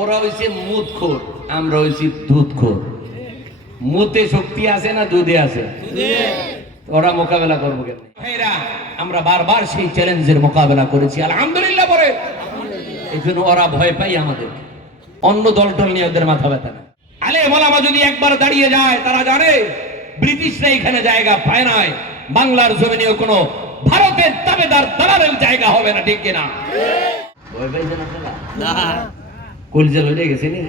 ওরা হইছে মুদখোর, আমরা হইছি দুধখোর। মুতে শক্তি আছে না দুধে আছে? ওরা মোকাবেলা করবো কেন? আমরা বারবার সেই চ্যালেঞ্জের মোকাবেলা করেছি, আলহামদুলিল্লাহ বলে। এই জন্য ওরা ভয় পাই আমাদের। অন্য দল টল নিয়ে ওদের মাথা ব্যথা না। আলেম ওলামা যদি একবার দাঁড়িয়ে যায়, তারা জানে ব্রিটিশরা এখানে জায়গা পায় নাই, বাংলার জমিনেও কোনো ভারতের দাবেদার দালালের জায়গা হবে না, ঠিক কিনা? ভয় পাইছেন আপনারা? কলজা লড়ে গেছে নি?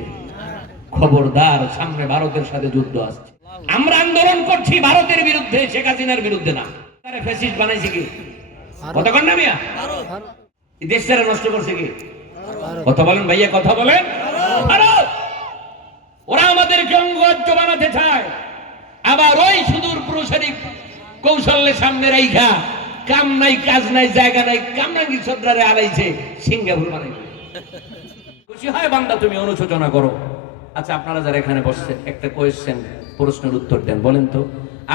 খবরদার, সামনে ভারতের সাথে যুদ্ধ আসছে। আমরা আন্দোলন করছি ভারতের বিরুদ্ধে, শেখ হাসিনার বিরুদ্ধে না। ফ্যাসিস্ট বানাইছে কি? কতক্ষণ না মিয়া? এই দেশটারে নষ্ট করছে কি? কথা বলেন ভাইয়া, কথা বলেন। ভারত, ওরা আমাদেরকে অঙ্গরাজ্য বানাতে চায়, আবার ওই সুদূর প্রসারী কৌশলের সামনে রাইখা কাম নাই, কাজ নাই, জায়গা নাই, কামরাঙ্গি সদরারে আলাইছে সিঙ্গাপুর বানাইছে। খুশি হয় বান্দা, তুমি অনুশোচনা করো। আচ্ছা, আপনারা যারা এখানে বসছেন, একটা কোয়েশ্চেন, প্রশ্নের উত্তর দেন। বলেন তো,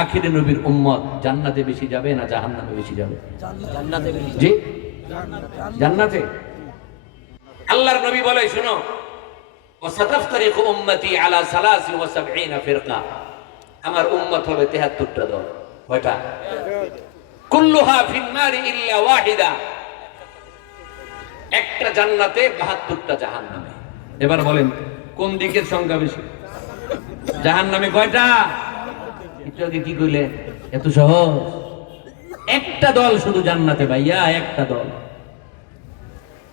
আখিরে নবীর উম্মত জান্নাতে বেশি যাবে না জাহান্নামে বেশি যাবে? জি, জান্নাতে। আল্লাহর নবী বলে, শুনো, ওয়াসাতাফতারিকু উম্মতি আলা 73 ফিরকা। আমার উম্মত হবে 73টা দল। কয়টা? কুল্লুহা ফিন নারি ইল্লা ওয়াহিদা। একটা জান্নাতে, 72টা জাহান্নামে। এবার বলেন কোন দিকের সংখ্যা বেশি? জাহান্নামে কয়টা? একটু আগে কি কইলে? এত সহজ। একটা দল শুধু জান্নাতে ভাইয়া, একটা দল।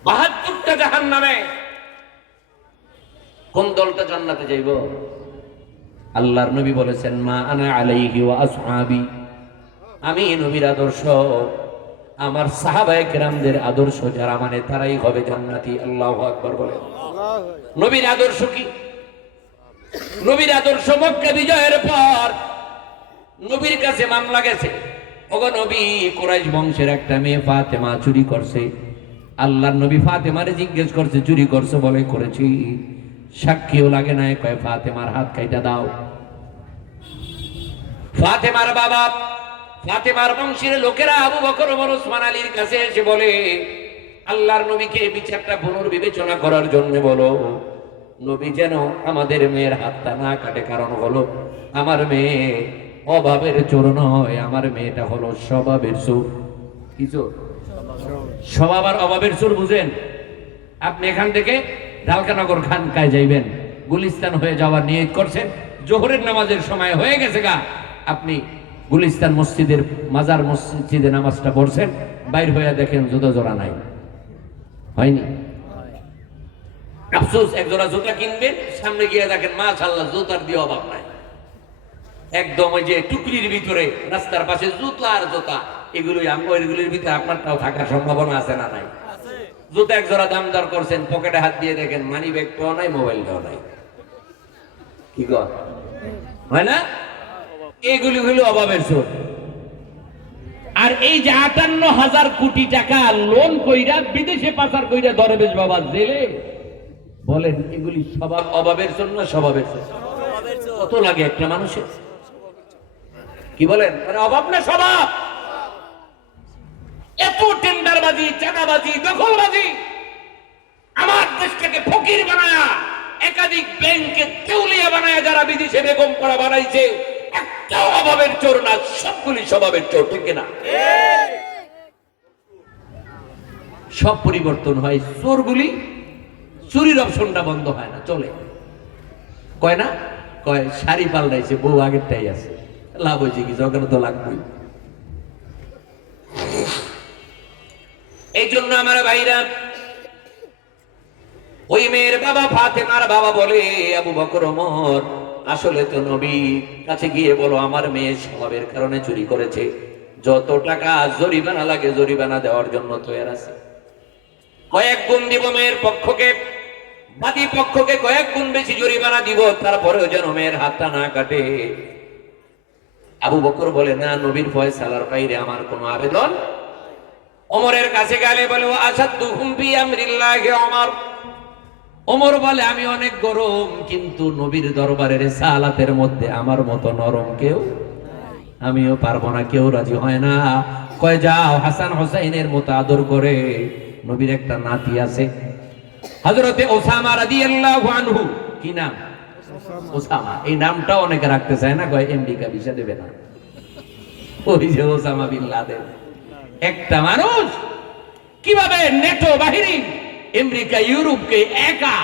72টা জাহান্নামে। কোন দলটা জান্নাতে যাইব? আল্লাহর নবী বলেছেন, মা আনা আলাইহি ওয়া আসহাবি। আমি নবীর আদর্শ, আমার সাহাবায়ে কেরামদের আদর্শ যারা মানে, তারাই হবে জান্নাতি। আল্লাহু আকবার বলেন। নবীর আদর্শ কি? নবীর আদর্শ মক্কা বিজয়ের পর নবীর কাছে মামলা গেছে, ওগো নবী, কুরাইশ বংশের একটা মেয়ে ফাতেমা চুরি করছে। আল্লাহর নবী ফাতেমারে জিজ্ঞেস করছে, চুরি করছো? বলে করেছি। সাক্ষীও লাগে না, কয় ফাতেমার হাত কাইটা দাও। ফাতেমার বাবা, ফাতেমার বংশের লোকেরা আবু বকর, ওমর, ওসমান, আলীর কাছে এসে বলে, আল্লাহর নবীকে বিচারটা পুনর্বিবেচনা করার জন্য বলো, নবী যেন আমাদের মেয়ের হাতটা না কাটে। কারণ হলো, আমার মেয়ে অভাবের চোর নয়, আমার মেয়েটা হলো স্বভাবের চোর। কি চোর? স্বভাব আর অভাবের চোর বুঝেন? আপনি এখান থেকে ঢালকানগর খানকায় যাইবেন, গুলিস্তান হয়ে যাওয়ার নিয়ত করছেন, জোহরের নামাজের সময় হয়ে গেছে গা, আপনি গুলিস্তান মসজিদের মাজার মসজিদে নামাজটা পড়ছেন, বাইর হয়ে দেখেন জুতা জোড়া নাই। হয়নি? আফসোস, এক জোড়া জুতা কিনবেন, সামনে গিয়ে দেখেন মাশাআল্লাহ জুতার দিয়ে অভাব নাই। একদম ওই যে টুকরির ভিতরে রাস্তার পাশে জুতা আর জুতা, এগুলোই এগুলির ভিতরে আপনারটাও থাকার সম্ভাবনা আছে না নাই? জুতা এক জোড়া দাম দর করছেন, পকেটে হাত দিয়ে দেখেন মানি ব্যাগটাও নাই, মোবাইলটাও নাই। কি কর হয় না? এগুলি হইল অভাবের চোর। আর এই যে ৫৮,০০০ কোটি টাকা লোন কইরা বিদেশে পাচার কইরা দরবেশ বাবা জেলে, বলেন এগুলি স্বভাব অভাবের জন্য স্বভাবের চোর? কত লাগে একটা মানুষের? কি বলেন? মানে অভাব না স্বভাব? এত টেন্ডারবাজি, চাঁদাবাজি, দখলবাজি, আমার দেশটাকে ফকির বানায়া, একাধিক ব্যাংকে দেউলিয়া বানায়া যারা বিদেশে বেগম করা বানাইছে, একটাও অভাবের চোর না, সবগুলি স্বভাবের চোর। ঠিক না? সব পরিবর্তন হয়, চোরগুলি চুরির অপশনটা বন্ধ হয় না, চলে। কয় না? কয় শাড়ি পাল্টাইছে, বউ আগেরটাই আছে, লাভ হয়েছে কি? জগন তো লাগবেই। এই জন্য আমার ভাইরা, ওই মেয়ের বাবা ফাতেমার বাবা বলে, আবু বকর, ওমর, আসলে তো নবী কাছে গিয়ে বলো আমার মেয়ে স্বভাবের কারণে চুরি করেছে, যত টাকা জরিমানা লাগে জরিমানা দেওয়ার জন্য তৈরি আছে। কয়েক গুণ দিব মেয়ের পক্ষকে, বাদী পক্ষকে কয়েক গুণ বেশি জরিমানা দিব, তারপরেও যেন মেয়ের হাতটা না কাটে। আবু বকর বলে, না, নবীর ফয়সালার বাইরে আমার কোনো আবেদন। ওমরের কাছে গেলে বলে, ও আসাদুহুম ফি আমরিল্লাহি ওমর। ওমর বলে, আমি অনেক গরম, কিন্তু নবীর দরবারের সালাতের মধ্যে আমার মতো নরম কেউ, আমিও পারবো না। কেউ রাজি হয় না। কয় যাও হাসান হোসাইনের মতো আদর করে, নবীর একটা নাতি আছে, হযরতে ওসামা রাদিয়াল্লাহু আনহু, কি নাম? ওসামা। এই নামটা অনেকে রাখতে চায় না, কয় আমেরিকা ভিসা দেবে না। ওই যে ওসামা বিন লাদেন, একটা মানুষ কিভাবে নেটো বাহিনী আমেরিকা ইউরোপকে একা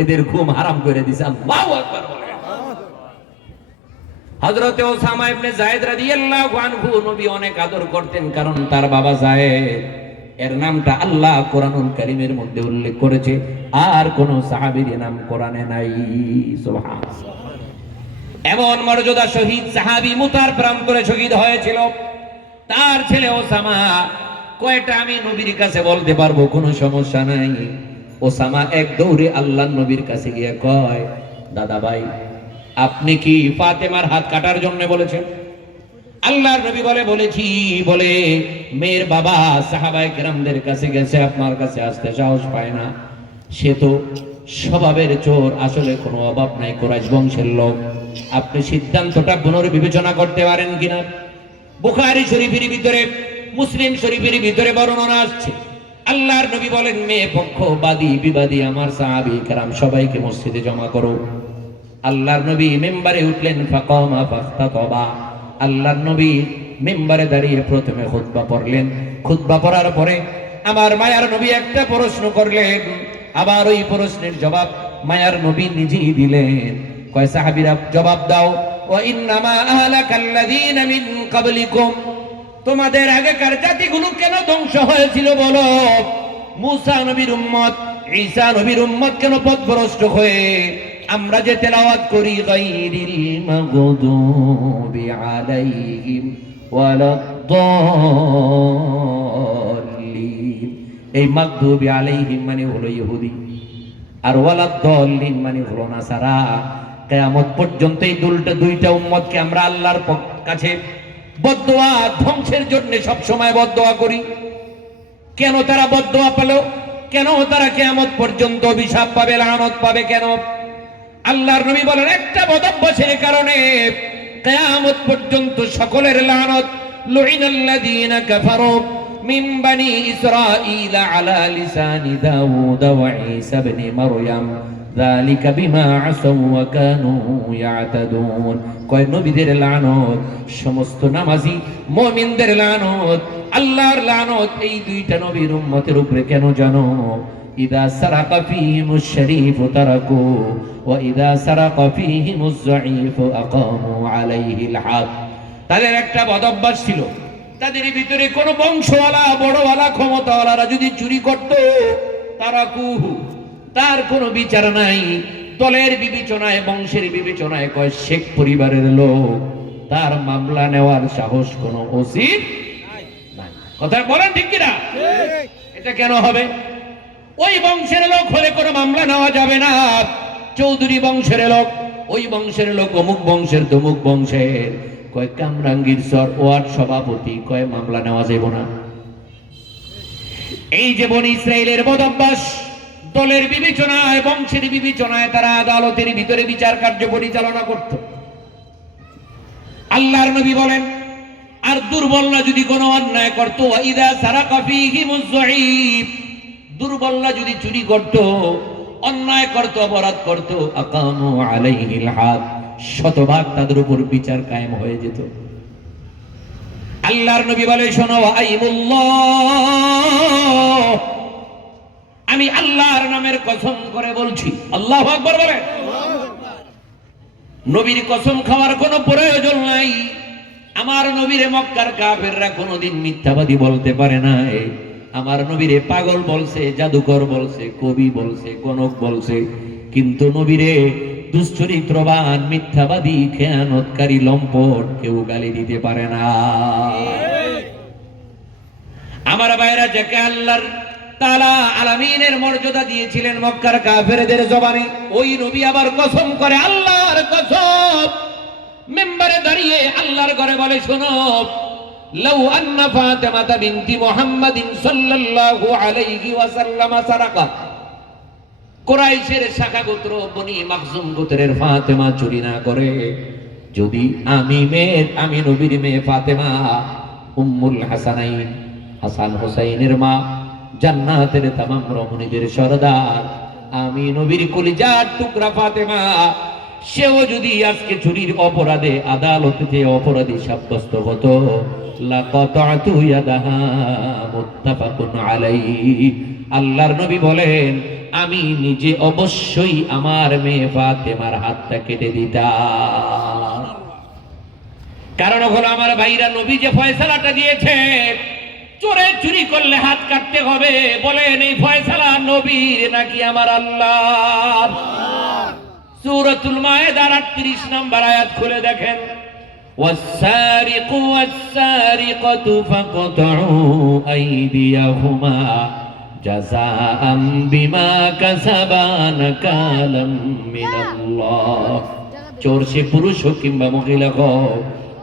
এদের ঘুম হারাম করে দিয়েছে। আল্লাহু আকবার বলে। হযরতে ওসামা ইবনে যায়েদ রাদিয়াল্লাহু আনহু নবী অনেক আদর করতেন, কারণ তার বাবা যায়েদ, এর নামটা আল্লাহ কোরআনুল কারীমের মধ্যে উল্লেখ করেছে, আর কোন সাহাবীর নাম কোরআনে নাই। সুবহানাল্লাহ। এমন মর্যাদা শহীদ সাহাবী মুতার প্রান্তরে শহীদ হয়েছিল। তার ছেলে ওসামা কয়টা আমি নবীর কাছে বলতে পারবো, কোনো সমস্যা নাই। ওসামা এক দৌড়ে আল্লাহর নবীর কাছে গিয়ে কয়, দাদা ভাই, আপনি কি ফাতেমার হাত কাটার জন্য বলেছেন? আল্লাহর নবী বলে, বলেছি। বলে মেয়ের বাবা সাহাবায়ে কেরামদের কাছে গেছে, আপনার কাছে আসতে সাহস পায় না। সে তো স্বভাবের চোর, আসলে কোনো অভাব নাই, কুরাইশ বংশের লোক। আপনি সিদ্ধান্তটা পুনর্বিবেচনা করতে পারেন কিনা? বুখারী শরীফের ভিতরে, মুসলিম শরীফের ভিতরে বর্ণনা আসছে। আল্লাহর নবী বলেন, মেয়ে পক্ষ, বাদী বিবাদী, আমার সাহাবী কেরাম সবাইকে মসজিদে জমা করো। আল্লাহর নবী মিম্বারে উঠলেন, ফাকামা ফাখতাবা। আল্লাহর নবী মিম্বারে দাঁড়িয়ে প্রথমে খুতবা পড়লেন। খুতবা পড়ার পরে আমার মায়ার নবী একটা প্রশ্ন করলেন, আবার ওই প্রশ্নের জবাব মায়ার নবী নিজেই দিলেন। কয়, সাহাবীরা জবাব দাও। ওয়া ইন্নামা আহলাকাল্লাযীনা মিন ক্বাবলিকুম, তোমাদের আগেকার জাতিগুলো কেন ধ্বংস হয়েছিল বলো? মুসা নবীর উম্মত, ঈসা নবীর উম্মত কেন পথভ্রষ্ট হয়ে আমরা যে তেলাওয়াত করি, গায়রিল মাগদুবি আলাইহিম ওয়ালাদ-দাল্লিন। এই মাগদুবি আলাইহিম মানে হলো ইহুদি, আর ওয়ালাদ-দাল্লিন মানে হলো নাসারা। কিয়ামত পর্যন্ত এই দুইটা উম্মতকে আমরা আল্লাহর কাছে বদদোয়া, ধ্বংসের জন্য সব সময় বদদোয়া করি। কেন তারা বদদোয়া পেল? কেন তারা কিয়ামত পর্যন্ত অভিশাপ পাবে, লানত পাবে কেন? আল্লাহর নবী বলেন, একটা বদভ্যাসের কারণে কিয়ামত পর্যন্ত সকলের লানত। লুইনাল্লাযীনা কাফারু মিন বানি ইসরাঈল আলা লিসানি দাউদ ওয়া ঈসা ইবনে মারইয়াম যালিকা বিমা আসাউ ওয়া কানু ইয়াতাদুন। কয়, নবীদের লানত, সমস্ত নামাজি মুমিনদের লানত, আল্লাহর লানত এই দুইটা নবীর উম্মতের উপরে কেন জানো? ইদা সারাকা ফীহিমুশ শরীফু তারাকু ওয়া ইদা সারাকা ফীহিমুজ যাঈফু আকামু আলাইহিল হাদ। তাদের একটা বদভ্যাস ছিল, তাদের ভিতরে কোন বংশওয়ালা, বড়ওয়ালা, ক্ষমতাওয়ালারা যদি চুরি করত, তারাকুহু, তার কোনো বিচার নাই। দলের বিবেচনায়, বংশের বিবেচনায়, কয় শেখ পরিবারের লোক, তার মামলা নেওয়ার সাহস কোনো ওসির নাই। কথা বলেন ঠিক কিনা? এটা কেন হবে? ওই বংশের লোক হলে কোনো মামলা নেওয়া যাবে না। চৌধুরী বংশের লোক, ওই বংশের লোক, অমুক বংশের, তমুক বংশের, কয় কামরাঙ্গীর সর ওয়ার্ড সভাপতি, কয় মামলা নেওয়া যাবে না। এই যে বনি ইসরাইলের বদভ্যাস, দলের বিবেচনায়, বংশের বিবেচনায় তারা আদালতের ভিতরে বিচার কার্য পরিচালনা করত। আল্লাহর নবী বলেন, আর দুর্বলরা যদি কোনো অন্যায় করত, ইদা সারাকা ফীহিমুজ যাঈফ, দুর্বলরা যদি চুরি করত, অন্যায় করত, অপরাধ করত, আকামু আলাইহিল হাদ, শতভাগ তাদের উপর বিচার কায়েম হয়ে যেত। আল্লাহর নবী বলে, শোনো, আইমুল্লাহ, আমি আল্লাহর নামের কসম করে বলছি, আল্লাহু আকবার বলে। নবীর কসম খাওয়ার কোনো প্রয়োজন নাই। আমার নবীরে মক্কার কাফেররা কোনোদিন মিথ্যাবাদী বলতে পারে না। আমার নবীরে পাগল বলছে, জাদুকর বলছে, কবি বলছে, গণক বলছে, কিন্তু নবীরে দুশ্চরিত্রবান, মিথ্যাবাদী, খেয়ানতকারী, লম্পট কেউ গালি দিতে পারে না। আমার ভাইরা, যাকে আল্লাহর তাআলা আলামিনের মর্যাদা দিয়েছিলেন মক্কার কাফেরদের জবানে, ওই নবী আবার কসম করে, আল্লাহর কসম, মিম্বারে দাঁড়িয়ে আল্লাহর ঘরে বলে, শোনো, লাউ আন্না ফাতিমাতা বিনতি মুহাম্মাদিন সাল্লাল্লাহু আলাইহি ওয়াসাল্লাম সারাকা, কুরাইশের শাখা গোত্র বনি মাখজুম গোত্রের ফাতেমা চুরি না করে, যদি আমি নবীর মেয়ে ফাতেমা, উম্মুল হাসানাইন, হাসান হোসাইনের মা, জান্নাতের তামাম রমণীদের সরদার, আমি নবীর কলিজার টুকরা ফাতেমা, সেও যদি আজকে চুরির অপরাধে আদালতে অপরাধী সাব্যস্ত হতো, লাকাতাতু ইয়াদাহা, মুত্তাফাকুন আলাইহি। আল্লাহর নবী বলেন, আমি নিজে অবশ্যই আমার মেয়ে ফাতেমার হাতটা কেটে দিতাম। কারণ হলো আমার ভাইরা, নবী যে ফয়সালাটা দিয়েছে, চোরে চুরি করলে হাত কাটতে হবে, বলেন এই ফয়সালা নবীর নাকি আমার আল্লাহর? সূরাতুল মায়েদার 38 নম্বর আয়াত খুলে দেখেন, ওয়াস-সারিকু ওয়াস-সারিকাতু ফাকতাউ আইদিয়াহুমা জাযাআম বিমা কাসাবা নাকালাম মিনাল্লাহ। চোর সে পুরুষ হোক কিংবা মহিলা হোক,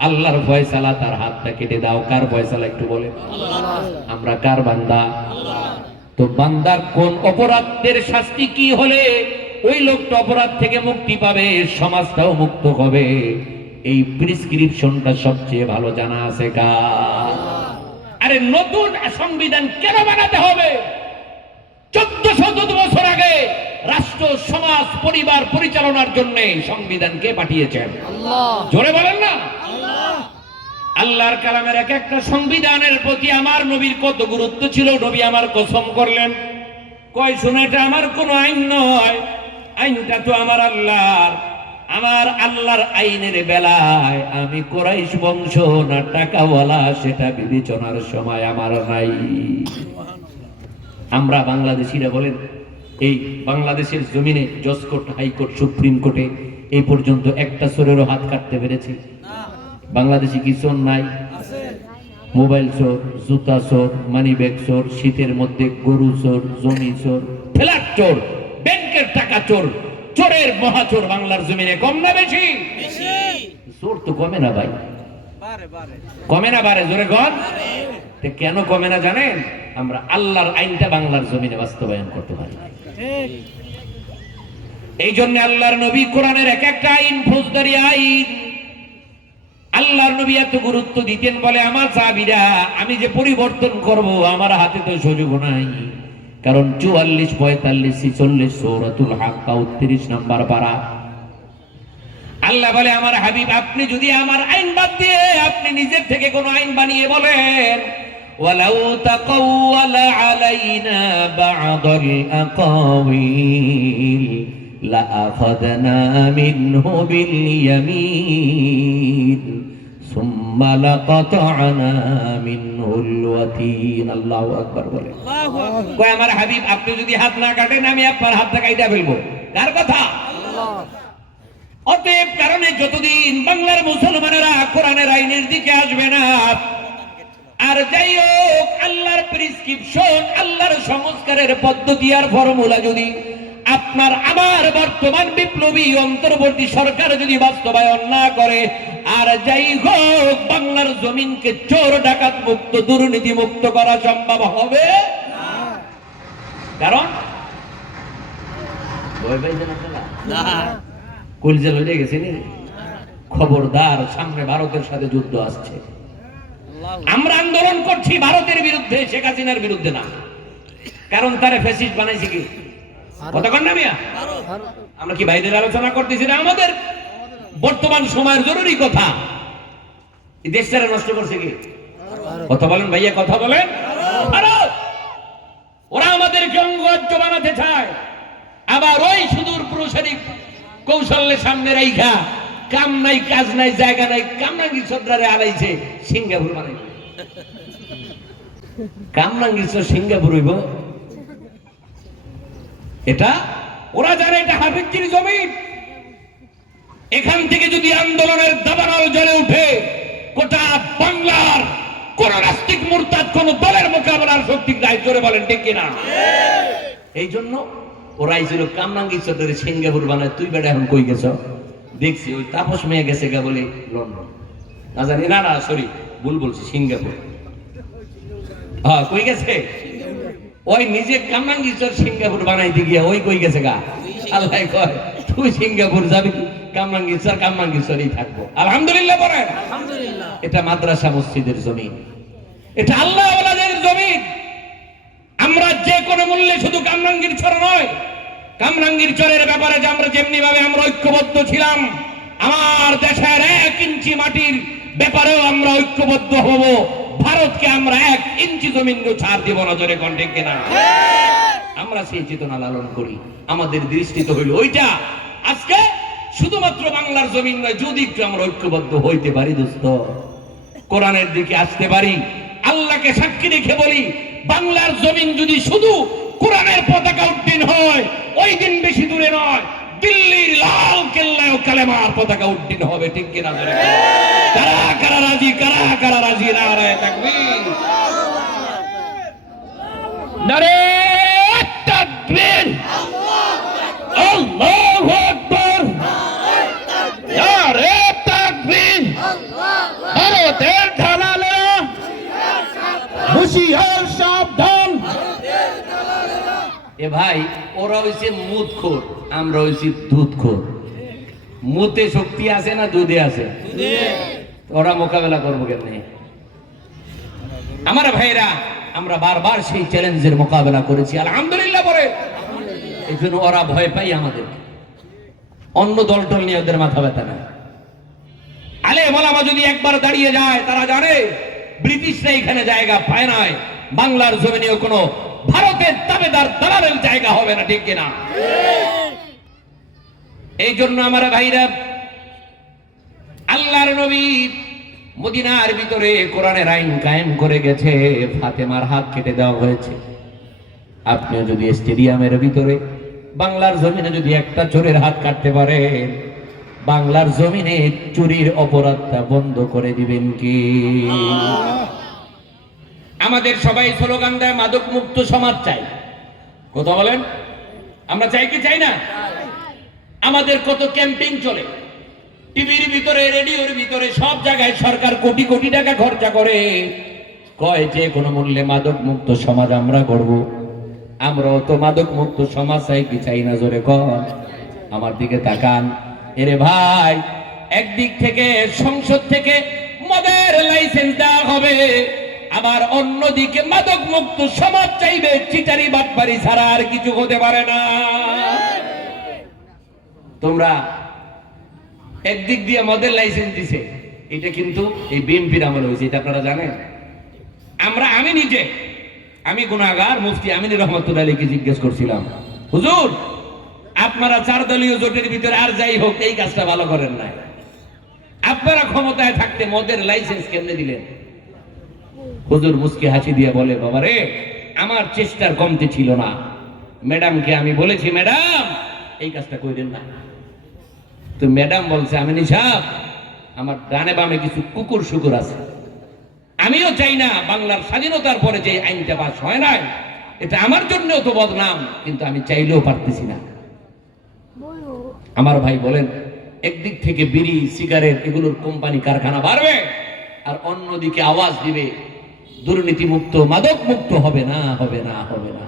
আল্লাহর ফয়সালা, তার হাতটা কেটে দাও। কার ফয়সালা একটু বলেন? আমরা কার বান্দা? তো বান্দার কোন অপরাধের শাস্তি কি হলে ওই লোকটা অপরাধ থেকে মুক্তি পাবে, সমাজটাও মুক্ত হবে, এই প্রেসক্রিপশনটা সবচেয়ে ভালো জানা আছে কার? আরে নতুন সংবিধান কেন বানাতে হবে? 1400 বছর আগে রাষ্ট্র, সমাজ, পরিবার পরিচালনার জন্য সংবিধানকে পাঠিয়েছেন আল্লাহ। জোরে বলেন না আল্লাহ। আল্লাহর কালামের এক একটা সংবিধানের প্রতি আমার নবীর কত গুরুত্ব ছিল। নবী আমার কসম করলেন, কয় শুনে, এটা আমার কোন আইন নয়, আইনটা তো আমার আল্লাহর। আমার আল্লাহর আইনের বেলায় আমি কুরাইশ বংশ না টাকাওয়ালা, সেটা বিবেচনার সময় আমার নাই। আমরা বাংলাদেশিরা বলেন, এই বাংলাদেশের জমিনে জজ কোর্ট, হাইকোর্ট, সুপ্রিম কোর্টে এই পর্যন্ত একটা চোরেরও হাত কাটতে পেরেছি? বাংলাদেশে কি চোর নাই? মোবাইল চোর, জুতা চোর, মানি ব্যাগ চোর, শীতের মধ্যে গরু চোর, জমি চোর, ফ্ল্যাট চোর, ব্যাংকের টাকা চোর, চোরের মহাচোর বাংলার জমিনে কম না বেশি? চোর তো কমে না ভাই, কমে না, বাড়ে। জোরে গণ। কেন কমে না জানেন? আমরা আল্লাহর আইনটা বাংলার জমিনে বাস্তবায়ন করতে পারি। এই জন্য আল্লাহর নবী কোরআনের এক একটা আইন, ফৌজদারি আইন, আল্লাহর নবী এত গুরুত্ব দিতেন। বলে, আমার সাহাবীরা, আমি যে পরিবর্তন করব, আমার হাতে তো সুযোগ নাই। কারণ 44, 45, 46 সূরাতুল হাক্কা 39 নম্বর পারা, আল্লাহ বলে, আমার হাবিব, আপনি যদি আমার আইন বাদ দিয়ে আপনি নিজের থেকে কোন আইন বানিয়ে বলেন, ওয়ালাউ তাকাওয়ালা আলাইনা বা'দাল আকাওয়িল লাআখাযনা মিনহু বিল ইয়ামিন সুম্মা লাকাতা'না মিনহুল ওয়াতিন। আল্লাহু আকবার বলে। আল্লাহু আকবার। কয় আমার হাবিব, আপনি যদি হাত না কাটেন, আমি আপনার হাতটা কাইটা ফেলবো। কার কথা? আল্লাহ। অতএব কারণে যতদিন বাংলার মুসলমানেরা কোরআনের আইনের দিকে আসবে না, আর যাই হোক আল্লাহর প্রেসক্রিপশন, আল্লাহর সংস্কারের পদ্ধতি আর ফর্মুলা যদি আপনার আমার বর্তমান বিপ্লবী অন্তর্বর্তী সরকার যদি বাস্তবায়ন না করে, আর যাই হোক বাংলার জমিনকে চোর ডাকাত মুক্ত, দুর্নীতি মুক্ত করা সম্ভব হবে না। কারণ কলিজা লড়ে গেছে, খবরদার, সামনে ভারতের সাথে যুদ্ধ আসছে। আমরা আন্দোলন করছি ভারতের বিরুদ্ধে, শেখ হাসিনার বিরুদ্ধে না। কারণ তারে ফ্যাসিস্ট বানাইছে কি? কতক্ষণ না মিয়া? আমরা কি বাইরের আলোচনা করতেছি না? আমাদের বর্তমান সময়ের জরুরি কথা। এই দেশটারে নষ্ট করছে কি? কথা বলেন ভাইয়া, কথা বলেন। ওরা আমাদেরকে অঙ্গরাজ্য বানাতে চায়, আবার ওই সুদূর প্রসারী কৌশলের সামনে রাইখা কাম নাই, কাজ নাই, জায়গা নাই, কামরাঙ্গি চোদ্রারে আড়াইছে সিঙ্গাপুর বানাই। কামরাঙ্গি চোর সিঙ্গাপুর হইব? এটা ওরা জানে এটা হাফিজজির জমিন। এখান থেকে যদি আন্দোলনের দাবানল জ্বলে উঠে, গোটা বাংলার কোন রাষ্ট্রিক মুরতাদ কোন দলের মোকাবেলার শক্তি নাই। জোরে বলেন ঠিক কিনা? এই জন্য ওরা আইছিল কামরাঙ্গি চোদ্রারে সিঙ্গাপুর বানায়। তুই বেটা এখন কই গেছ? দেখছি ওই তাপস মেয়ে গেছে গা বলে লন্ডন, না জানি, না না সরি ভুল বলছি, সিঙ্গাপুর। হ্যাঁ, কই গেছে? ওই নিজে কামরাঙ্গীরচর সিঙ্গাপুর বানাইতে গিয়া ওই কই গেছে গা। আল্লাহ কয়, তুই সিঙ্গাপুর যাবি, কামরাঙ্গীরচরই থাকবো। আলহামদুলিল্লাহ বলেন। এটা মাদ্রাসা মসজিদের জমিন, এটা আল্লাহ ওয়ালাদের জমিন। আমরা যে কোনো মূল্যে শুধু কামরাঙ্গীর চর নয়, কামরাঙ্গীর চরের ব্যাপারে যে আমরা যেমনি ভাবে আমরা ঐক্যবদ্ধ ছিলাম, আমার দেশের 1 ইঞ্চি মাটির ব্যাপারেও আমরা ঐক্যবদ্ধ হব। ভারতকে আমরা 1 ইঞ্চি জমিনও ছাড় দিব না, জোরে কোন ঠিক কিনা? আমরা সেই চেতনা লালন করি, আমাদের দৃষ্টি তো হইল ওইটা। আজকে শুধুমাত্র বাংলার জমিন নয়, যদি একটু আমরা ঐক্যবদ্ধ হইতে পারি দোস্ত, কোরআনের দিকে আসতে পারি, আল্লাহকে সাক্ষী রেখে বলি, বাংলার জমিন যদি শুধু কোরআনের পতাকা উড্ডীন হয়, ওই দিন বেশি দূরে নয়, দিল্লির লাল কেল্লায় কালেমার পতাকা উড্ডীন হবে, ঠিক কিনা? কারা কারা রাজি, কারা কারা রাজি? নারায়ে তাকবীর, নারায়ে তাকবীর, আল্লাহু আকবার, নারায়ে তাকবীর। ভারতের ঢালালেরা হুঁশিয়ার সাবধান। এ ভাই, ওরা হইছে মুদখোর, আমরা হইছি দুধখোর। মুতে শক্তি আছে না দুধে আছে? ওরা মোকাবেলা করবো কেমনে? আমার ভাইরা, আমরা বারবার সেই চ্যালেঞ্জের মোকাবেলা করেছি, আলহামদুলিল্লাহ বলে। এই জন্য ওরা ভয় পাই আমাদের। অন্য দল টল নিয়ে ওদের মাথা ব্যথা না। আলেম ওলামা যদি একবার দাঁড়িয়ে যায়, তারা জানে ব্রিটিশরা এখানে জায়গা পায় নাই, বাংলার জমিনেও কোনো ভারতের দাবেদার দালালের জায়গা হবে না, ঠিক কিনা? এই জন্য আমার ভাইরা, আল্লাহর নবী মদিনার ভিতরে কোরআনের আইন কায়েম করে গেছে, ফাতেমার হাত কেটে দেওয়া হয়েছে। আপনি যদি স্টেডিয়ামের ভিতরে বাংলার জমিনে যদি একটা চোরের হাত কাটতে পারে, বাংলার জমিনে চুরির অপরাধটা বন্ধ করে দিবেন কি? আমাদের সবাই স্লোগান দেয় মাদক মুক্ত সমাজ চাই, কথা বলেন, আমরা চাই কি চাই না? আমাদের কত ক্যাম্পেইন চলে, টিভির ভিতরে, রেডিওর ভিতরে, সব জায়গায় সরকার কোটি কোটি টাকা খরচা করে, কয় যে কোনো মূল্যে মাদক মুক্ত সমাজ আমরা গড়ব। আমরাও তো মাদক মুক্ত সমাজ চাই কি চাই না? জোরে কর, আমার দিকে তাকান। এরে ভাই, একদিক থেকে সংসদ থেকে মদের লাইসেন্স দেওয়া হবে, আবার অন্যদিকে মাদক মুক্ত সমাজ চাইবে, চিটারি বাটপারি ছাড়া আর কিছু হতে পারে না। তোমরা একদিক দিয়ে মদের লাইসেন্স দিছে, এটা কিন্তু এই বিএনপির আমল হয়েছে, এটা আপনারা জানেন। আমি নিজে, আমি গুনাহগার মুফতি আমিন রহমতুল্লাহ আলাইহিকে জিজ্ঞেস করছিলাম, হুজুর আপনারা 4 দলীয় জোটের ভিতরে আর যাই হোক এই কাজটা ভালো করেন না, আপনারা ক্ষমতায় থাকতে মদের লাইসেন্স কেমনে দিলেন? হুজুর মুস্কি হাসি দিয়ে বলে, বাবা রে, আমার চেষ্টার কমতি ছিল না। ম্যাডামকে আমি বলেছি, ম্যাডাম এই কাজটা কইরেন না। তো ম্যাডাম বলছে, আমিনী সাহেব, আমার ডানে বামে কিছু কুকুর শুকুর আছে, আমিও চাই না বাংলার স্বাধীনতার পরে যে আইনটা পাস হয় নাই, এটা আমার জন্যও তো বদনাম, কিন্তু আমি চাইলেও পারতেছি না। আমার ভাই বলেন, একদিক থেকে বিড়ি সিগারেট এগুলোর কোম্পানি কারখানা বাড়বে, আর অন্যদিকে আওয়াজ দিবে দুর্নীতি মুক্ত, মাদক মুক্ত হবে না, হবে না, হবে না।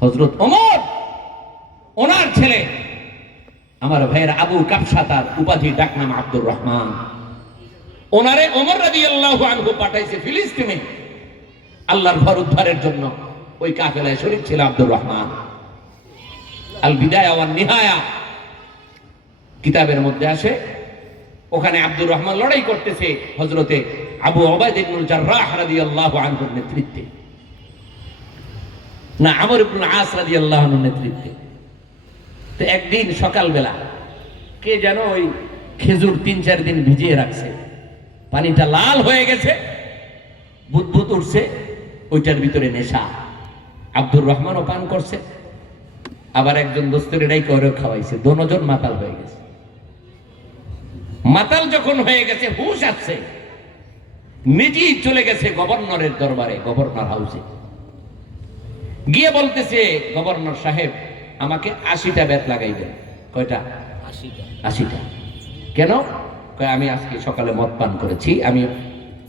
হযরত ওমর, ওনার ছেলে আমার ভাইয়ের আবু কাবসা, তার উপাধি ডাকনাম আব্দুর রহমান, ওনারে ওমর রাদিয়াল্লাহু আনহু পাঠাইছে ফিলিস্তিনে আল্লাহর ঘর উদ্ধারের জন্য। ওই কাফেলায় শরীক ছিল আব্দুর রহমান। আল বিদায়া ওয়ান নিহায়া কিতাবের মধ্যে আসে, ওখানে আব্দুর রহমান লড়াই করতেছে হযরতে আবু উবাইদা ইবনুল জাররাহ রাদিয়াল্লাহু আনহুর নেতৃত্বে, না আমর ইবনুল আস রাদিয়াল্লাহু আনহুর নেতৃত্বে। তো একদিন সকালবেলা কে যেন ওই খেজুর 3-4 দিন ভিজিয়ে রাখছে, পানিটা লাল হয়ে গেছে, বুদবুদ উঠছে, ওইটার ভিতরে নেশা। আব্দুর রহমানও পান করছে, আবার একজন দোস্তের এটাই করে খাওয়াইছে, দুজন মাতাল হয়ে গেছে। মাতাল যখন হয়ে গেছে, হুঁশ আসছে, নিজেই চলে গেছে গভর্নরের দরবারে, গভর্নর হাউসে গিয়ে বলতেছে, গভর্নর সাহেব আমাকে 80টা বেত লাগাইবেন। কয়টা? 80টা। কেন? আমি আজকে সকালে মদ পান করেছি,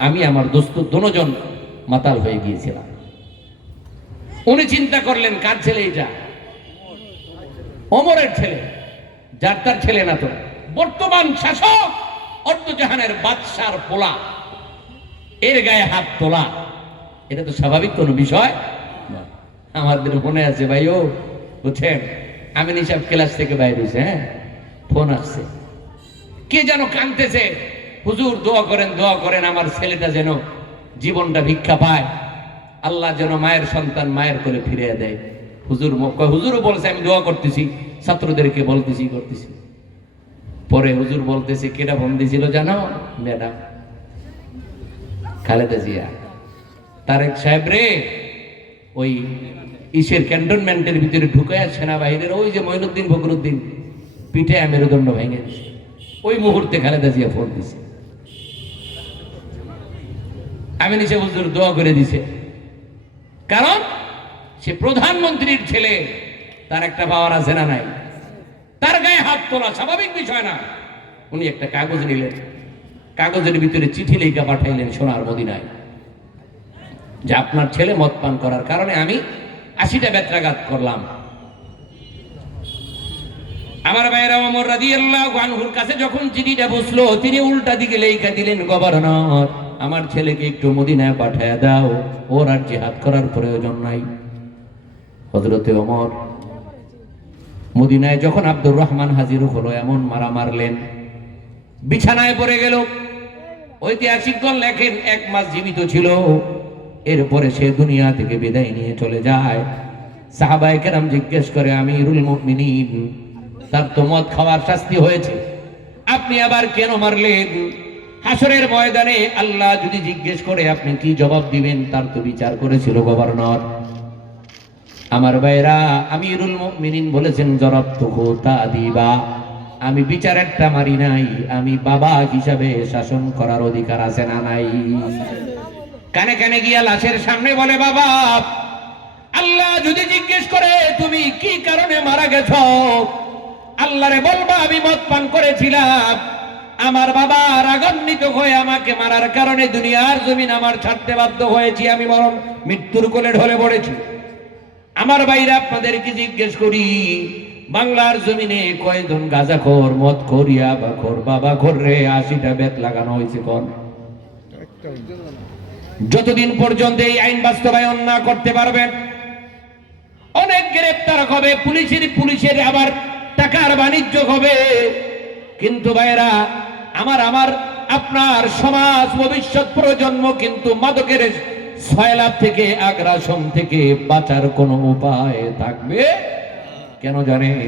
আমি আমার দোস্ত দুজন মাতাল হয়ে গিয়েছিলাম। উনি চিন্তা করলেন, কার ছেলে এটা? ওমরের ছেলে, যার তার ছেলে না তো, বর্তমান শাসক অর্ধজাহানের বাদশার পোলা, এর গায়ে হাত তোলা এটা তো স্বাভাবিক কোনো বিষয় আমাদের ফোনে আছে ভাই, ও বুঝছেন আমিন সাহেব ক্লাস থেকে বাইরে হয়েছে, হ্যাঁ ফোন আসছে, কে যেন কাঁদতেছে, হুজুর দোয়া করেন আমার ছেলেটা যেন জীবনটা ভিক্ষা পায়, আল্লাহ যেন মায়ের সন্তান মায়ের কোলে ফিরিয়ে দেয়। হুজুরও বলছে আমি দোয়া করতেছি, ছাত্রদেরকে করতেছি। পরে হুজুর বলতেছে কেটা ফোন দিয়েছিল জানো? ম্যাডাম খালেদা জিয়া। তারেক সাহেব রে ওই ইসের ক্যান্টনমেন্টের ভিতরে ঢুকে সেনাবাহিনীর ওই যে মঈনুদ্দিন ফখরুদ্দিন পিঠে মেরুদণ্ড ভেঙে দিছে, ওই মুহূর্তে খালেদা জিয়া ফোন দিছে। আমি নিচে হুজুর দোয়া করে দিছে, কারণ সে প্রধানমন্ত্রীর ছেলে, তার একটা পাওয়ার আছে না নাই? তার গায়ে হাত তোলা স্বাভাবিক বিষয় না। উনি একটা কাগজ নিলেন, কাগজের ভিতরে চিঠি লেখা পাঠাইলেন সোনার মদিনায়, যে আপনার ছেলে মদ পান করার কারণে আমি 80টা বেত্রাঘাত করলাম। আমার ভাইরা ওমর রাদিয়াল্লাহু আনহুর কাছে যখন চিঠিটা বসলো, তিনি উল্টা দিকে লেখা দিলেন, গভর্নর আমার ছেলেকে একটু মদিনায় পাঠায় দাও, ওর আর জিহাদ করার প্রয়োজন নাই। হযরতে ওমর মদিনায় যখন আব্দুর রহমান হাজির হলো, এমন মারা মারলেন, বিছানায় পড়ে গেল। ঐতিহাসিকগণ লেখেন 1 মাস জীবিত ছিল, এরপরে সে দুনিয়া থেকে বিদায় নিয়ে চলে যায়। সাহাবায়ে কেরাম জিজ্ঞেস করে, আমিরুল মুমিনিন তার তো মদ খাওয়ার শাস্তি হয়েছে, আপনি আবার কেন মারলেন? হাসরের ময়দানে আল্লাহ যদি জিজ্ঞেস করে আপনি কি জবাব দিবেন? তার তো বিচার করেছিল গভর্নর। আমার ভাইরা, আমিরুল মুমিনিন বলেছেন, জরাবতুহু তাদিবা, আমি বিচারেরটা মারি নাই, আমি বাবা হিসাবে শাসন করার অধিকার আছে না নাই? কানে কানে গিয়া লাশের সামনে বলে, বাবা আল্লাহ যদি জিজ্ঞেস করে তুমি কি কারণে মারা গেছ, আল্লাহরে বলবা আমি মদ পান করেছিলাম, আমার বাবা রাগান্বিত হয়ে আমাকে মারার কারণে দুনিয়ার জমিন আমার ছাড়তে বাধ্য হয়েছি, আমি বরং মৃত্যুর কোলে ঢলে পড়েছি। আমার ভাইরা, আপনাদেরকে জিজ্ঞেস করি, বাংলার জমিনে কয়জন গাঁজাখোর, মদখোর, ইয়াবাখোর, বাবাখোর রে 80টা বেত লাগানো হয়েছে? কোন? যতদিন পর্যন্ত এই আইন বাস্তবায়ন না করতে পারবেন, অনেক গ্রেফতার হবে, পুলিশের আবার টাকার বাণিজ্য হবে। কিন্তু ভাইরা আমার আপনার সমাজ, ভবিষ্যৎ প্রজন্ম কিন্তু মাদকের সয়লাভ থেকে, আগ্রাসন থেকে বাঁচার কোনো উপায় থাকবে কেন জানেন?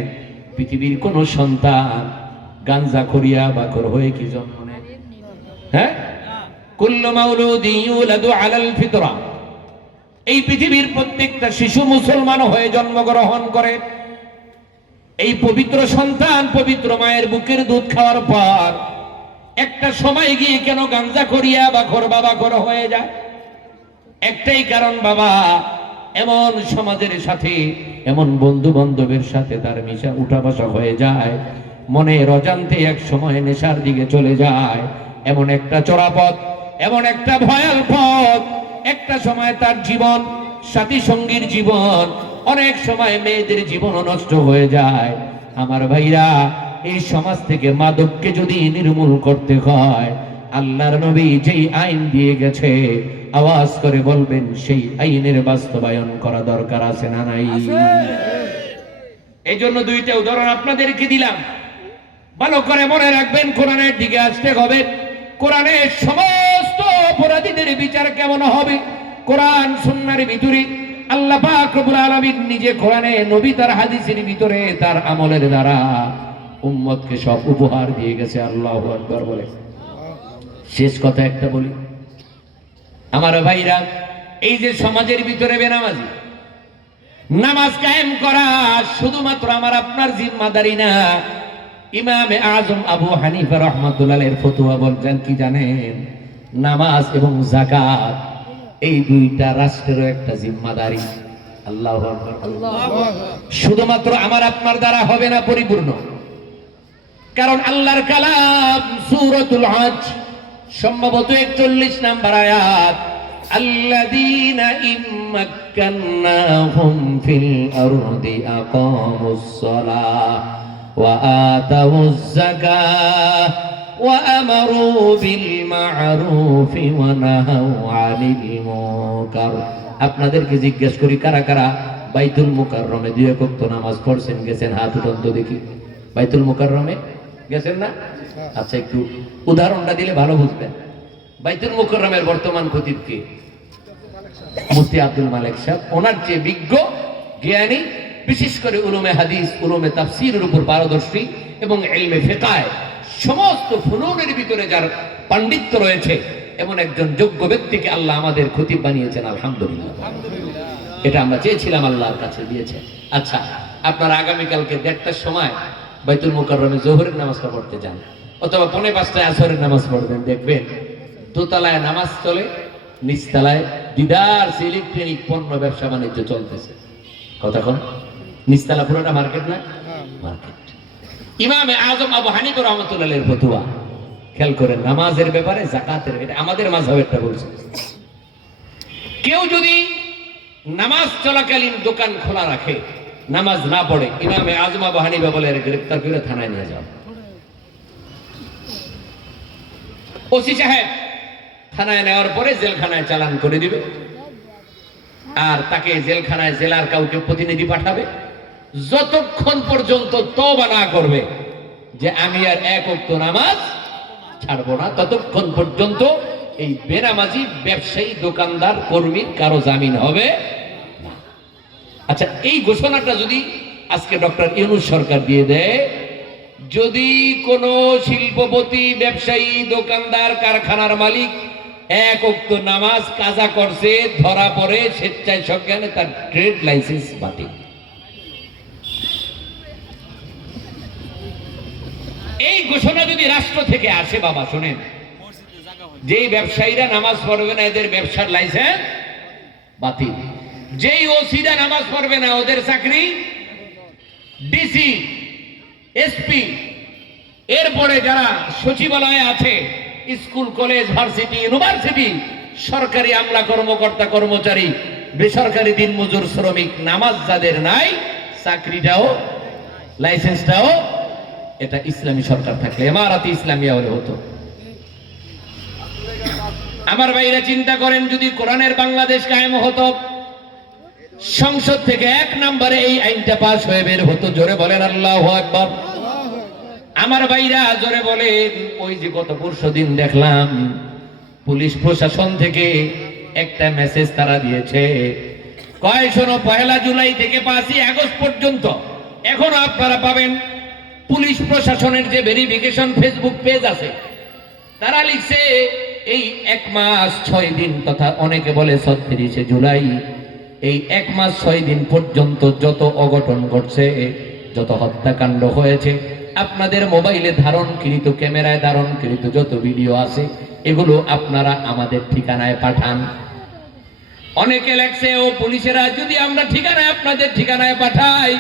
পৃথিবীর কোন সন্তান গাঞ্জাখোর, ইয়াবাখোর হয়ে কি জন্ম নেয়? হ্যাঁ, কুল্লু মাউলুদিন ইউলাদু আলাল ফিতরা, এই পৃথিবীর প্রত্যেকটা শিশু মুসলমান হয়ে জন্মগ্রহণ করে। এই পবিত্র সন্তান পবিত্র মায়ের বুকের দুধ খাওয়ার পর একটা সময় গিয়ে কেন গাঞ্জাখোর, ইয়াবাখোর, বাবাখোর হয়ে যায়? একটাই কারণ, বাবা এমন সমাজের সাথে, এমন বন্ধু বান্ধবের সাথে তার মিশা উঠা বসা হয়ে যায়, মনের অজান্তে এক সময় নেশার দিকে চলে যায়। এমন একটা চোরাপথ, এমন একটা ভয়াল পথ, একটা সময় তার জীবন, সাথী সঙ্গীর জীবন, অনেক সময় মেয়েদের জীবনও নষ্ট হয়ে যায়। আমার ভাইরা, এই সমাজ থেকে মাদককে যদি নির্মূল করতে হয়, আল্লাহর নবী যেই আইন দিয়ে গেছে, আওয়াজ করে বলবেন সেই আইনের বাস্তবায়ন করা দরকার আছে না নাই? এই জন্য 2টা উদাহরণ আপনাদেরকে দিলাম, ভালো করে মনে রাখবেন। কোরআনের দিকে আসতে হবে। কোরআনের সমস্ত অপরাধীদের বিচার কেমন হবে? কোরআন সুন্নাহর ভিতরে আল্লাহ পাক রব্বুল আলামিন নিজে কোরআনে, নবী তার হাদিসের ভিতরে তার আমলের দ্বারা উম্মতকে সব উপহার দিয়ে গেছে। আল্লাহু আকবার বলে। শেষ কথা একটা বলি, আমার ভাইরা, এই যে সমাজের ভিতরে বেনামাজি, নামাজ কায়েম করা শুধুমাত্র আমার আপনার জিম্মাদারি না। ইমামে আজম আবু হানিফা রাহমাতুল্লাহ আলাইহির ফতোয়া বলছেন কি জানেন? নামাজ এবং যাকাত এই 2টা রাষ্ট্রের একটা জিম্মাদারি। আল্লাহু আকবার। শুধুমাত্র আমার আপনার দ্বারা হবে না পরিপূর্ণ, কারণ আল্লাহর কালাম সূরাতুল হজ সম্ভবত 41 নম্বর আয়াত, আল্লাযীনা ইম্মাক্কান্নাহুম ফিল আরদি আকামুস সালাহ ওয়া আতাউয যাকাহ ওয়া আমারু বিল মা'রুফি ওয়া নাহাউ আনিল মুনকার। আপনাদেরকে জিজ্ঞেস করি, কারা কারা বাইতুল মুকাররমে 2 ওয়াক্ত নামাজ পড়ছেন? গেছেন? হাত উঠান তো দেখি। বাইতুল মুকাররমে গেছেন না? আচ্ছা, একটু উদাহরণটা দিলে ভালো বুঝবেন। বাইতুল মুকাররমের বর্তমান খতিব কে? মুফতি আব্দুল মালিক সাহেব। ওনার যে বিজ্ঞ জ্ঞানী, বিশেষ করে উলুমে হাদিস, উলুমে তাফসীরের উপর পারদর্শী এবং ইলমে ফিকহ, সমস্ত ফুনুনের ভিতরে যার পাণ্ডিত্য রয়েছে, এমন একজন যোগ্য ব্যক্তিকে আল্লাহ আমাদের খতিব বানিয়েছেন। আলহামদুলিল্লাহ, এটা আমরা চেয়েছিলাম, আল্লাহর কাছে দিয়েছেন। আচ্ছা, আপনারা আগামীকালকে 1:30টার সময় বাইতুল মুকাররমে যোহরের নামাজটা পড়তে যান, অথবা 4:45টায় আসরের নামাজ পড়বেন। দেখবেন দোতলায় নামাজ চলে, নিচতলায় দিদার ইলেকট্রনিক পণ্য ব্যবসা বাণিজ্য চলতেছে। কতক্ষণ? নিচতলা পুরোটা মার্কেট না? মার্কেট। ইমামে আজম আবু হানিফা রাহমাতুল্লাহির ফতোয়া খেয়াল করেন, নামাজের ব্যাপারে, যাকাতের, এটা আমাদের মাযহাবেরটা বলছে। কেউ যদি নামাজ চলাকালীন দোকান খোলা রাখে, নামাজ না পড়ে, ইমামে আজম আবু হানিফা বলে গ্রেফতার করে থানায় নিয়ে যাও। ওসি সাহেব থানায় নেওয়ার পরে জেলখানায় চালান করে দিবে, আর তাকে জেলখানায় জেলার কাউকে প্রতিনিধি পাঠাবে। যতক্ষণ পর্যন্ত তওবা না করবে যে আমি আর 1 ওয়াক্ত নামাজ ছাড়বো না, ততক্ষণ পর্যন্ত এই বেনামাজি ব্যবসায়ী, দোকানদার, কর্মীর কারো জামিন হবে না। আচ্ছা, এই ঘোষণাটা যদি আজকে ডক্টর ইউনূস সরকার দিয়ে দেয়, যদি কোনো শিল্পপতি, ব্যবসায়ী, দোকানদার, কারখানার মালিক 1 ওয়াক্ত নামাজ কাজা করছে, ধরা পড়ে, স্বেচ্ছায় সজ্ঞানে তার ট্রেড লাইসেন্স বাতিল। এই ঘোষণা যদি রাষ্ট্র থেকে আসে, বাবা শোনেন, যেই ব্যবসায়ীরা নামাজ পড়বে না, এদের ব্যবসার লাইসেন্স বাতিল। যেই ওসিরা নামাজ পড়বে না, ওদের চাকরি, ডিসি, এসপি, এরপরে যারা সচিবালয়ে আছে, স্কুল, কলেজ, ভার্সিটি, ইউনিভার্সিটি, সরকারি আমলা, কর্মকর্তা, কর্মচারী, বেসরকারি দিনমজুর, শ্রমিক, নামাজ যাদের নাই, চাকরিটাও, লাইসেন্সটাও, এটা ইসলামী সরকার থাকলে, ইমারাতে ইসলামিয়া হলে হতো। আমার ভাইরা চিন্তা করেন, যদি কোরআনের বাংলাদেশ কায়েম হতো, সংসদ থেকে 1 নম্বরে এই আইনটা পাস হয়ে বের হতো। জোরে বলেন আল্লাহু আকবার। আমার ভাইরা জোরে বলেন। ওই যে গত পরশুদিন দেখলাম পুলিশ প্রশাসন থেকে একটা মেসেজ তারা দিয়েছে, কয় শোনো, 1 জুলাই থেকে 5 আগস্ট পর্যন্ত এখনো আপনারা পাবেন পুলিশ প্রশাসনের যে ভেরিফিকেশন ফেসবুক পেজ আছে, তারা লিখছে এই 1 মাস 6 দিন, তথা অনেকে বলে 36 জুলাই, এই 1 মাস 6 দিন পর্যন্ত যত অঘটন ঘটছে, যত হত্যাকাণ্ড হয়েছে, আপনাদের মোবাইলে ধারণকৃত, ক্যামেরায় ধারণকৃত যত ভিডিও আছে, এগুলো আপনারা আমাদের ঠিকানায় পাঠান। অনেকে লেখছে, ও পুলিশেরা, যদি আমরা ঠিকানায়, আপনাদের ঠিকানায় পাঠাই,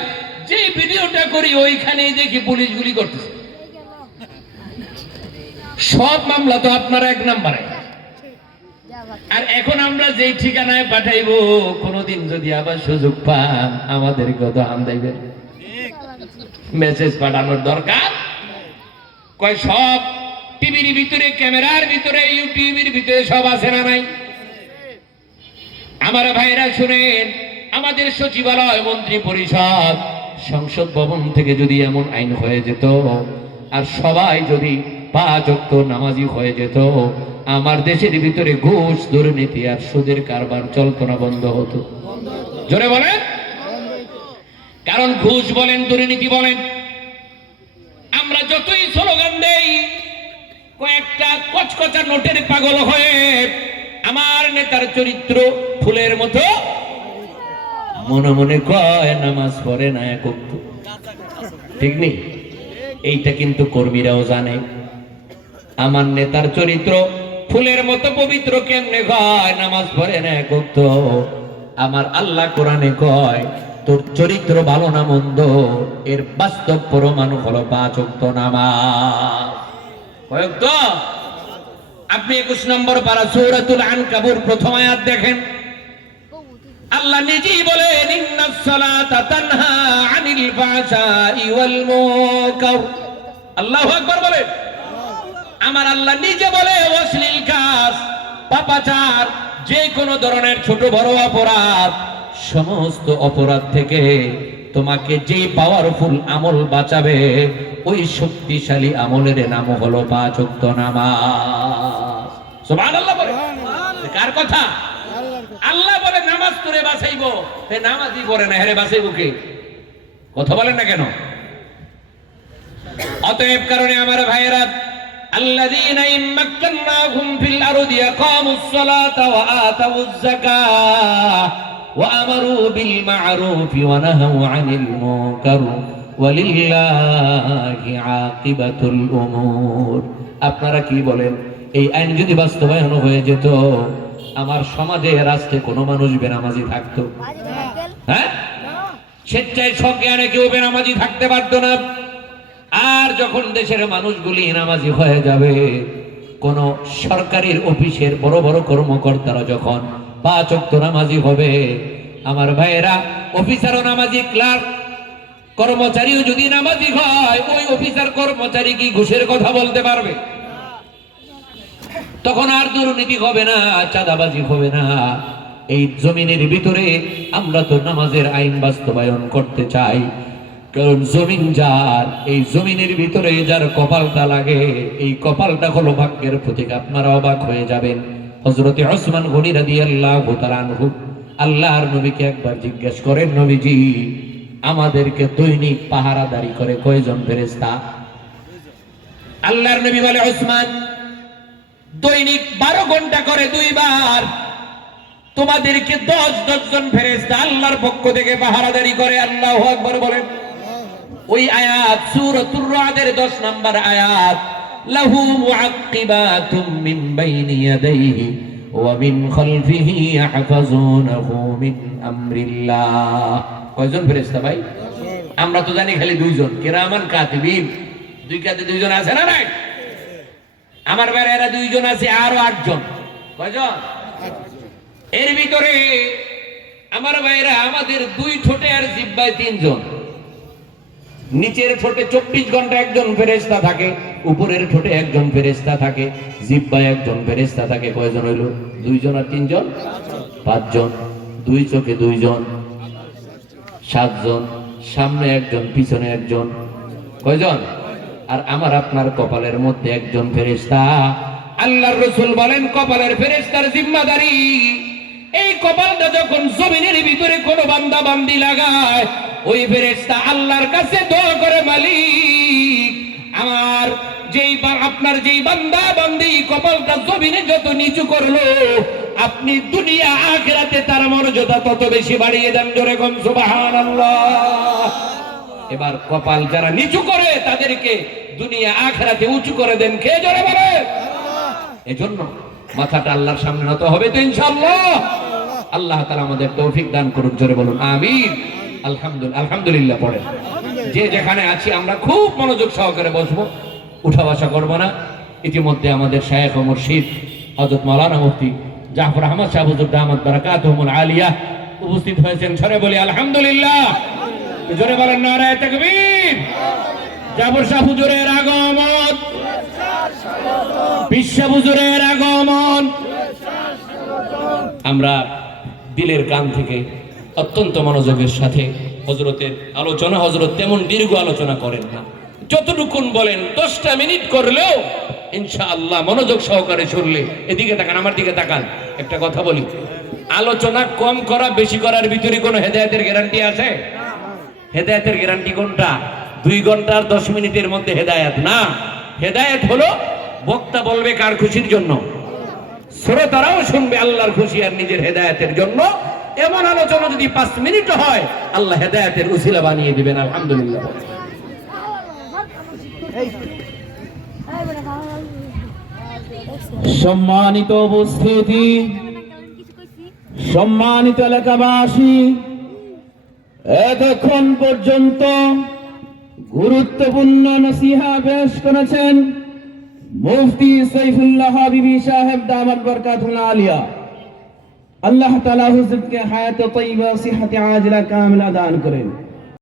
যে ভিডিওটা করি ওইখানেই দেখি পুলিশ গুলি করতেছে। সব মামলা তো আপনারা 1 নম্বরে। আর এখন আমরা যেই ঠিকানায় পাঠাইবো, কোনদিন যদি আবার সুযোগ পান, আমাদের কত আন্দাইবে। মেসেজ পাঠানোর দরকার কয়, সব টিভির ভিতরে, ক্যামেরার ভিতরে, ইউটিউবের ভিতরে সব আছে না নাই? আমার ভাইরা শুনেন, আমাদের সচিবালয়, মন্ত্রী পরিষদ, সংসদ ভবন থেকে যদি এমন আইন হয়ে যেত, আর সবাই যদি 5 ওয়াক্ত নামাজি হয়ে যেত, আমার দেশের ভিতরে ঘুষ, দুর্নীতি আর সুদের কারবার চলতো না, বন্ধ হতো। জোরে বলেন। কারণ ঘুষ বলেন, দুর্নীতি বলেন, আমরা যতই স্লোগান দেই, কয়েকটা কচকচা নোটের পাগল হয়ে আমার নেতার চরিত্র ফুলের মতো মনে মনে কয় নামাজ পড়ে না 1 ওয়াক্ত। ঠিক নেই? এইটা কিন্তু কর্মীরাও জানে। আমার নেতার চরিত্র ফুলের মতো পবিত্র কেমনে কয় নামাজ পড়ে না 1 ওয়াক্ত? আমার আল্লাহ কোরআনে কয়, তোর চরিত্র ভালো না মন্দ, এর বাস্তব প্রমাণ হলো 5 ওয়াক্ত নামাজ। কয় ওয়াক্ত? আপনি 21 নম্বর পারা সূরাতুল আনকাবুর প্রথম আয়াত দেখেন, আল্লাহ নিজেই বলেন, ইন্নাস সালাতা তানহা আনিল ফাহশাই ওয়াল মুনকার। আল্লাহু আকবার বলেন। আমার আল্লাহ নিজে বলে, অশ্লীল কাজ, পাপাচার, যে কোনো ধরনের ছোট বড় অপরাধ সমস্ত অপরাধ থেকে তোমাকে যে পাওয়ারফুল আমল বাঁচাবে, ওই শক্তিশালী আমলের নাম হলো 5 ওয়াক্ত নামাজ। সুবহানাল্লাহ বলে। কার কথা? আল্লাহ বলে নামাজ তোরে বাঁচাইবো, তে নামাজই করে না, হেরে বাঁচাইবো কে? কথা বলেন না কেন? অতএব কারণে আমার ভাইয়েরা, আল্লাযীনা ইম্মাক্কান্নাহুম ফিল আরদি আকামুস সালাতা ওয়া আতাউয যাকাহ ওয়া আমারু বিল মা'রুফি ওয়া নাহাউ আনিল মুনকার ওয়া লিল্লাহি আকিবাতুল উমুর। আপনারা কি বলেন, এই আইন যদি বাস্তবায়ন হয়ে যেত, আমার সমাজে রাস্তায় কোনো মানুষ বেনামাজি থাকতো? হ্যাঁ, স্বেচ্ছায় সজ্ঞানে কেউ বেনামাজি থাকতে পারতো না। আর যখন দেশের মানুষগুলি নামাজি হয়ে যাবে, কোন সরকারি অফিসের বড় বড় কর্মকর্তারা যখন 5 ওয়াক্ত নামাজি হবে, আমার ভাইয়েরা, অফিসারও নামাজি, ক্লার্ক কর্মচারীও যদি নামাজি হয়, ওই অফিসার কর্মচারী কি ঘুষের কথা বলতে পারবে? তখন আর দুর্নীতি হবে না, চাঁদাবাজি হবে না। এই জমিনের ভিতরে আমরা তো নামাজের আইন বাস্তবায়ন করতে চাই, কারণ জমিন যার, এই জমিনের ভিতরে যার কপালটা লাগে, এই কপালটা হলো ভাগ্যের প্রতীক। আপনারা অবাক হয়ে যাবেন, হযরতে ওসমান গনি রাদিয়াল্লাহু তাআলা আনহু আল্লাহর নবীকে একবার জিজ্ঞেস করেন, নবীজি, আমাদেরকে দৈনিক পাহারাদারি করে কয়জন ফেরেশতা? আল্লাহর নবী বলে, ওসমান, দৈনিক 12 ঘন্টা করে 2 বার তোমাদেরকে 10 জন ফেরেশতা আল্লাহর পক্ষ থেকে পাহারাদারি করে। আল্লাহু আকবার বলেন। ওই আয়াত সূরাতুর রাদের 10 নম্বর আয়াত, লাহু মুআক্কিবাতুম মিন বাইনি ইয়াদাইহি ওয়া মিন খালফিহি ইয়াহফাজুনাহু মিন আমরিল্লাহ। কয়জন ফেরেশতা ভাই? আমরা তো জানি খালি 2 জন, কিরামান কাতিবিন। 2 কাতে 2 জন আছে না? নাই, আমার বাইরেরা 2 জন আছে, আরো 8 জন। কয়জন? এর ভিতরে আমার ভাইরা, আমাদের 2 ঠোঁটে আর জিহ্বায় 3 জন। নিচের ঠোঁটে 24 ঘন্টা একজন ফেরেশতা থাকে, উপরের ঠোঁটে একজন ফেরেশতা থাকে, জিহ্বায় একজন ফেরেশতা থাকে। কয়জন হইল? 2 জন আর 3 জন 5 জন। 2 চোখে 2 জন 7 জন, সামনে একজন, পিছনে একজন। কয়জন? আর আমার আপনার কপালের মধ্যে একজন ফেরেশতা। আল্লাহর রাসূল বলেন, কপালের ফেরেশতার জিম্মাদারি, এই কপালটা যখন জমিনের ভিতরে কোনো বান্দা বান্দি লাগায়, ওই ফেরেশতা আল্লাহর কাছে দোয়া করে, মালিক, আমার আপনার যেই বান্দা বান্দি কপালটা জমিনে যত নিচু করলো, আপনি দুনিয়া আখিরাতে তার মর্যাদা তত বেশি বাড়িয়ে দেন। জোরে কোন সুবহানাল্লাহ। এবার কপাল যারা নিচু করে, তাদেরকে দুনিয়া আখিরাতে উঁচু করে দেন। কে? জোরে বলে। এজন্য মাথাটা আল্লাহর সামনে নত হবে তো ইনশাআল্লাহ। আল্লাহ তাআলা আমাদের তৌফিক দান করুক। জোরে বলুন আমিন। আলহামদুলিল্লাহ পড়েন। যে যেখানে আছি আমরা খুব মনোযোগ সহকারে বসবো, উঠা বসা করবো না। ইতিমধ্যে আমাদের শায়েখ ও মুর্শিদ হযরত মাওলানা মুফতি জাফর আহমদ সাহেব হুজুর দামাত বারাকাতুহুল আলিয়া উপস্থিত হয়েছেন। সরে বলি আলহামদুলিল্লাহ। জোরে বলেন নারায়ে তাকবীর। জাফর সাহেব হুজুরের আগমন, বিশ্ব হুজুরের আগমন। আমরা দিলের কান থেকে অত্যন্ত মনোযোগের সাথে হযরতের আলোচনা, হযরত তেমন দীর্ঘ আলোচনা করেন না, যতটুকুন বলেন 10টা মিনিট করলেও ইনশাআল্লাহ মনোযোগ সহকারে শুনলে। এদিকে তাকান, আমার দিকে তাকান। একটা কথা বলি, আলোচনা কম করা বেশি করার ভিতরে কোনো হেদায়েতের গ্যারান্টি আছে? হেদায়েতের গ্যারান্টি কোনটা? 2 ঘন্টা আর 10 মিনিটের মধ্যে হেদায়েত না। হেদায়েত হলো বক্তা বলবে কার খুশির জন্য, শ্রোতারাও শুনবে আল্লাহর খুশি আর নিজের হেদায়েতের জন্য। এমন আলোচনা যদি 5 মিনিট হয়, আল্লাহ হেদায়েতের উসিলা বানিয়ে দিবেন। আলহামদুলিল্লাহ। সম্মানিত উপস্থিতি, সম্মানিত এলাকাবাসী, এতক্ষণ পর্যন্ত গুরুত্বপূর্ণ নসিহা পেশ করেছেন মুফতি সাইফুল্লাহ হাবিবি সাহেব দামাত বরকাতুল আলিয়া। আল্লাহ তাআলা হুজুরকে হায়াত তাইয়্যিবা সিহহাত আজিলা কামিলা দান করেন।